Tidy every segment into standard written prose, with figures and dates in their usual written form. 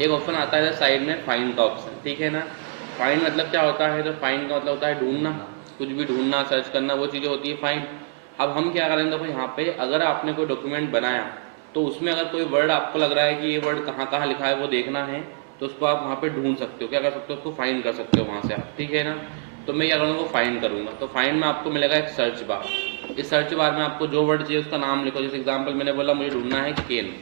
एक ऑप्शन आता है साइड में फाइंड का ऑप्शन, ठीक है ना। फाइंड मतलब क्या होता है, तो फाइंड का मतलब होता है ढूंढना, कुछ भी ढूंढना, सर्च करना, वो चीज़ें होती है फाइंड। अब हम क्या करेंगे, देखो यहाँ पे अगर आपने कोई डॉक्यूमेंट बनाया तो उसमें अगर कोई वर्ड आपको लग रहा है कि ये वर्ड कहाँ कहाँ लिखा है वो देखना है, तो उसको आप वहाँ पे ढूंढ सकते हो, क्या कर सकते हो, उसको फाइंड कर सकते हो वहाँ से आप, ठीक है ना। तो मैं क्या करूँगा, फाइंड करूँगा, तो फाइंड में आपको मिलेगा एक सर्च बार। इस सर्च बार में आपको जो वर्ड चाहिए उसका नाम लिखो। जैसे एग्जाम्पल मैंने बोला मुझे ढूंढना है केन,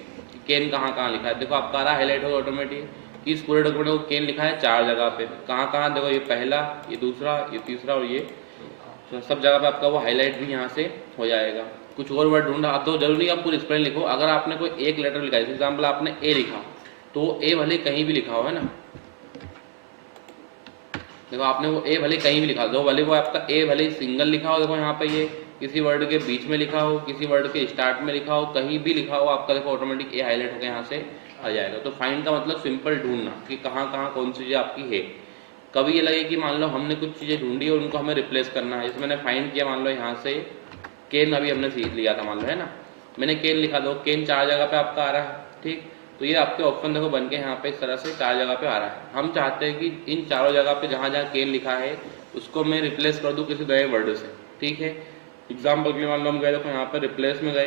केन कहाँ कहाँ लिखा है, देखो आपका आ रहा हाईलाइट होगा ऑटोमेटिक कि इस पूरे डॉक्यूमेंट को केन लिखा है 4 जगह पे, कहाँ कहाँ, देखो ये पहला, ये दूसरा, ये तीसरा और ये, तो सब जगह पे आपका वो हाईलाइट भी यहाँ से हो जाएगा। कुछ और वर्ड ढूंढा, अब तो जरूरी नहीं आप पूरी स्पेलिंग लिखो, अगर आपने कोई एक लेटर लिखा है, एग्जाम्पल आपने ए लिखा, तो ए भले कहीं भी लिखा हो, है ना, देखो आपने वो ए भले कहीं भी लिखा दो, भले वो आपका ए भले सिंगल लिखा हो, देखो यहाँ पे ये किसी वर्ड के बीच में लिखा हो, किसी वर्ड के स्टार्ट में लिखा हो, कहीं भी लिखा हो आपका, देखो ऑटोमेटिक ए हाईलाइट होकर यहाँ से आ जाएगा। तो फाइंड का मतलब सिंपल ढूंढना कि कहाँ कहाँ कौन सी चीज़ आपकी है। कभी ये लगे कि मान लो हमने कुछ चीज़ें ढूंढी और उनको हमें रिप्लेस करना है, जैसे मैंने फाइंड किया, मान लो यहाँ से केन अभी हमने सीख लिया था, मान लो, है ना, मैंने केन लिखा, दो केन 4 जगह पे आपका आ रहा है, ठीक। तो ये आपके ऑप्शन देखो बन के यहाँ पे इस तरह से 4 जगह पे आ रहा है। हम चाहते हैं कि इन चारों जगह पे जहाँ जहाँ केन लिखा है उसको मैं रिप्लेस कर दूँ किसी नए वर्ड से, ठीक है। एग्जाम्पल के लिए मान लो हम गए, देखो यहाँ पे रिप्लेस में गए,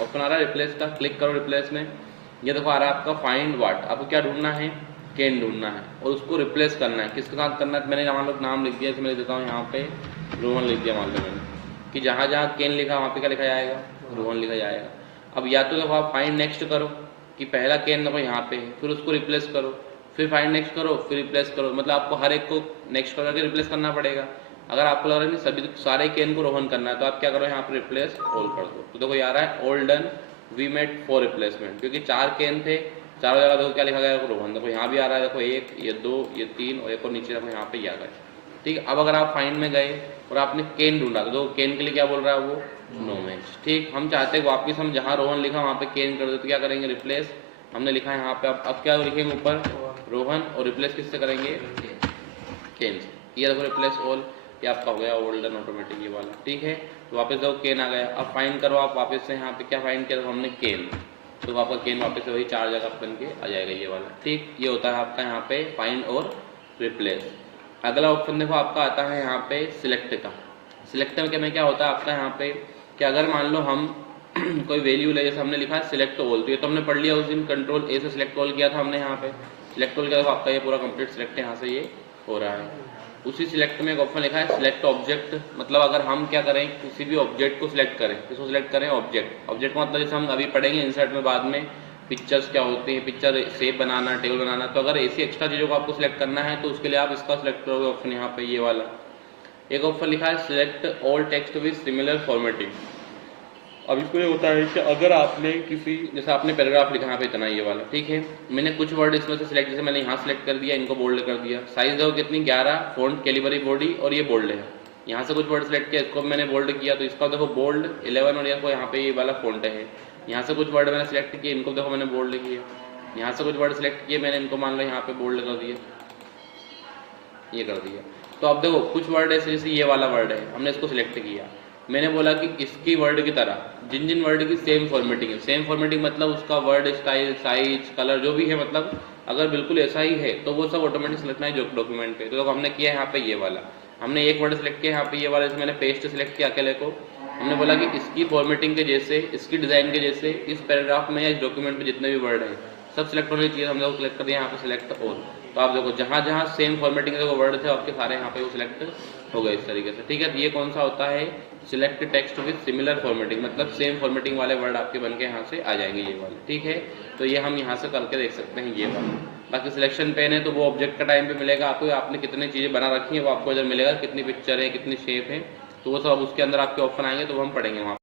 ऑप्शन आ रहा है रिप्लेस का, क्लिक करो रिप्लेस में, ये देखो आ रहा है आपका फाइंड वाट, आपको क्या ढूंढना है, केन ढूंढना है और उसको रिप्लेस करना है, किसके साथ करना है, मैंने मान लो नाम लिख दिया, इसमें देता हूँ यहाँ पे रोहन लिख दिया, मान लो मैंने, कि जहाँ जहाँ केन लिखा वहाँ पे क्या लिखा जाएगा, रोहन लिखा जाएगा। अब या तो देखो आप फाइंड नेक्स्ट करो कि पहला केन देखो यहाँ पे है, फिर उसको रिप्लेस करो, फिर फाइंड नेक्स्ट करो, फिर रिप्लेस करो, मतलब आपको हर एक को नेक्स्ट करके रिप्लेस करना पड़ेगा। अगर आपको लग रहा है कि सभी सारे केन को रोहन करना है तो आप क्या करो, यहाँ पे रिप्लेस ऑल कर दो, तो देखो ये आ रहा है all done we made for replacement, क्योंकि 4 केन थे, चारों जगह देखो क्या लिखा गया, रोहन, देखो यहाँ भी आ रहा है, देखो 1, ये 2, ये 3 और एक और नीचे देखो यहाँ पे ये आ गया, ठीक। अब अगर आप फाइंड में गए और आपने केन ढूंढा तो केन के लिए क्या बोल रहा है वो, नो मैच, ठीक। हम चाहते हैं वापिस हम जहाँ रोहन लिखा वहाँ पे केन कर दे, तो क्या करेंगे, रिप्लेस, हमने लिखा है यहाँ पे, अब क्या लिखेंगे ऊपर रोहन और रिप्लेस किससे करेंगे, केन से। ये देखो रिप्लेस ऑल, ये आपका हो गया ओल्ड डन ऑटोमेटिक ये वाला, ठीक है। तो वापस देखो केन आ गया, अब फाइंड करो आप वापस से, यहाँ पे क्या फाइंड किया, तो हमने केन, तो आपका केन वापस से वही 4 जगह बन के आ जाएगा ये वाला, ठीक। ये होता है आपका यहाँ पे फाइंड और रिप्लेस। अगला ऑप्शन देखो आपका आता है यहाँ पे सिलेक्ट का। सिलेक्ट में क्या होता है आपका यहाँ पे कि अगर मान लो हम कोई वैल्यू ले, जैसे हमने लिखा है सिलेक्ट ऑल, तो ये तो हमने पढ़ लिया उस दिन, कंट्रोल ए से सिलेक्ट ऑल किया था हमने, यहाँ पे सिलेक्ट ऑल किया तो आपका ये पूरा कंप्लीट सिलेक्ट यहाँ से ये हो रहा है। उसी सिलेक्ट में एक ऑप्शन लिखा है सिलेक्ट ऑब्जेक्ट, मतलब अगर हम क्या करें, किसी भी ऑब्जेक्ट को सिलेक्ट करें, किसको सिलेक्ट करें, ऑब्जेक्ट। ऑब्जेक्ट का मतलब जैसे हम अभी पढ़ेंगे इंसर्ट में बाद में, पिक्चर्स क्या होती हैं, पिक्चर शेप बनाना, टेबल बनाना, तो अगर ऐसी एक्स्ट्रा चीज़ों को आपको सिलेक्ट करना है तो उसके लिए आप इसका सिलेक्ट करोगे ऑप्शन यहाँ पे ये वाला। एक ऑप्शन लिखा है select all text with similar formatting. अब इसको ये होता है कि अगर आपने किसी, जैसे आपने पैराग्राफ लिखा यहाँ पे इतना ये वाला, ठीक है, मैंने कुछ वर्ड इसमें से सिलेक्ट, जैसे मैंने यहाँ सिलेक्ट कर दिया, इनको बोल्ड कर दिया, साइज देखो कितनी 11, फॉन्ट कैलिबरी बॉडी और ये बोल्ड है। यहाँ से कुछ वर्ड सिलेक्ट किया, इसको मैंने बोल्ड किया तो इसका देखो बोल्ड 11 और इसको यहाँ पे ये वाला फॉन्ट है। यहाँ से कुछ वर्ड मैंने सिलेक्ट किए, इनको देखो मैंने बोल्ड किया, यहाँ से कुछ वर्ड सिलेक्ट किए मैंने, इनको मान लो यहाँ पे बोल्ड कर दिया, ये कर दिया। तो अब देखो कुछ वर्ड ऐसे, जैसे ये वाला वर्ड है, हमने इसको सिलेक्ट किया, मैंने बोला कि इसकी वर्ड की तरह जिन जिन वर्ड की सेम फॉर्मेटिंग है, सेम फॉर्मेटिंग मतलब उसका वर्ड स्टाइल, साइज, कलर जो भी है, मतलब अगर बिल्कुल ऐसा ही है तो वो सब ऑटोमेटिक सिलेक्ट है जो डॉक्यूमेंट पे। तो देखो हमने किया यहाँ पे ये वाला, हमने एक वर्ड सिलेक्ट किया यहाँ पे ये वाला, जैसे मैंने पेस्ट सिलेक्ट किया अकेले को, हमने बोला कि इसकी फॉर्मेटिंग के जैसे, इसकी डिजाइन के जैसे इस पैराग्राफ में या इस डॉक्यूमेंट में जितने भी वर्ड है सब सिलेक्ट होने चाहिए, हमने वो सिलेक्ट कर दिया यहाँ पे सिलेक्ट ऑल। तो आप देखो जहाँ जहाँ सेम फॉर्मेटिंग के वर्ड थे आपके सारे यहाँ पे वो सिलेक्ट हो गए इस तरीके से, ठीक है। तो ये कौन सा होता है, select text with similar formatting, मतलब सेम फॉर्मेटिंग वाले वर्ड आपके बन के यहाँ से आ जाएंगे ये वाले, ठीक है। तो ये हम यहाँ से करके देख सकते हैं ये वाला। बाकी सिलेक्शन पेन है तो वो ऑब्जेक्ट का टाइम पे मिलेगा आपको, आपने कितनी चीज़ें बना रखी है वो आपको इधर मिलेगा, कितनी पिक्चर है, कितनी शेप है, तो वो सब उसके अंदर आपके ऑप्शन आएंगे तो वो हम पढ़ेंगे वहाँ